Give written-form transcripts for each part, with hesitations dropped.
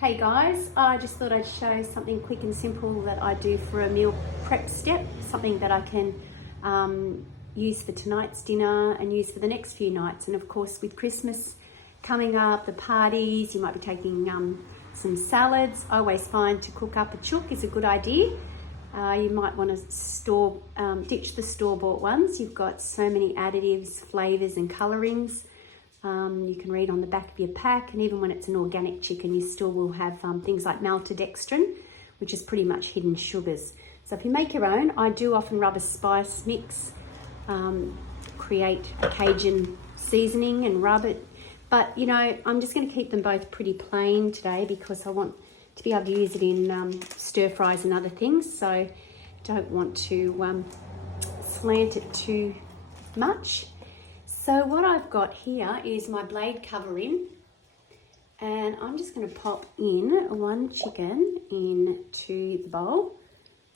Hey guys, I just thought I'd show something quick and simple that I do for a meal prep step, something that I can use for tonight's dinner and use for the next few nights. And of course with Christmas coming up, the parties, you might be taking some salads. I always find to cook up a chook is a good idea. You might want to ditch the store-bought ones. You've got so many additives, flavours and colourings. You can read on the back of your pack, and even when it's an organic chicken, you still will have things like maltodextrin, which is pretty much hidden sugars. So if you make your own, I do often rub a spice mix, create a Cajun seasoning and rub it. But you know, I'm just going to keep them both pretty plain today because I want to be able to use it in stir fries and other things. So don't want to slant it too much. So what I've got here is my blade covering, and I'm just going to pop in one chicken into the bowl.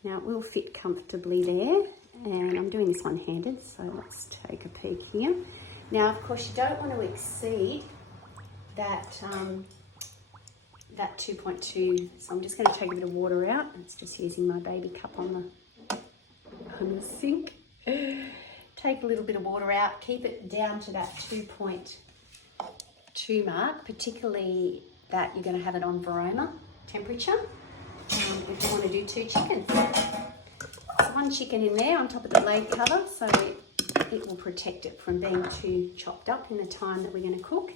Now it will fit comfortably there, and I'm doing this one-handed, so let's take a peek here. Now of course you don't want to exceed that 2.2, so I'm just going to take a bit of water out. It's just using my baby cup on the sink. Take a little bit of water out, keep it down to that 2.2 mark, particularly that you're going to have it on Verona temperature if you want to do 2 chickens. So 1 chicken in there on top of the blade cover, so it will protect it from being too chopped up in the time that we're going to cook.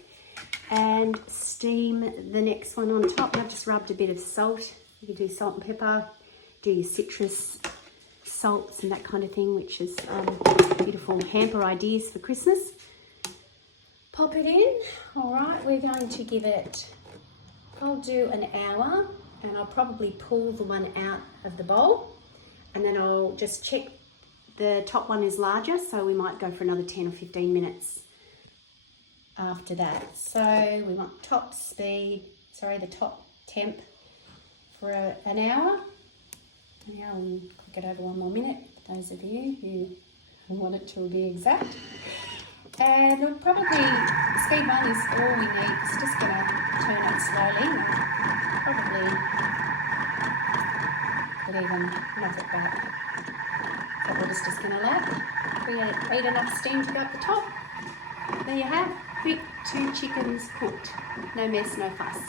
And steam the next one on top. And I've just rubbed a bit of salt. You can do salt and pepper, do your citrus salts and that kind of thing, which is beautiful hamper ideas for Christmas. Pop it in. All right, we're going to give it, I'll do an hour, and I'll probably pull the one out of the bowl, and then I'll just check the top one is larger, so we might go for another 10 or 15 minutes after that. So we want the top temp for an hour. Now we'll cook it over 1 more minute, those of you who want it to be exact. And we'll probably, speed 1 is all we need. It's just going to turn it slowly. Probably could even knock it back. The water's just going to lap. Create enough steam to go up the top. There you have, quick 2 chickens cooked. No mess, no fuss.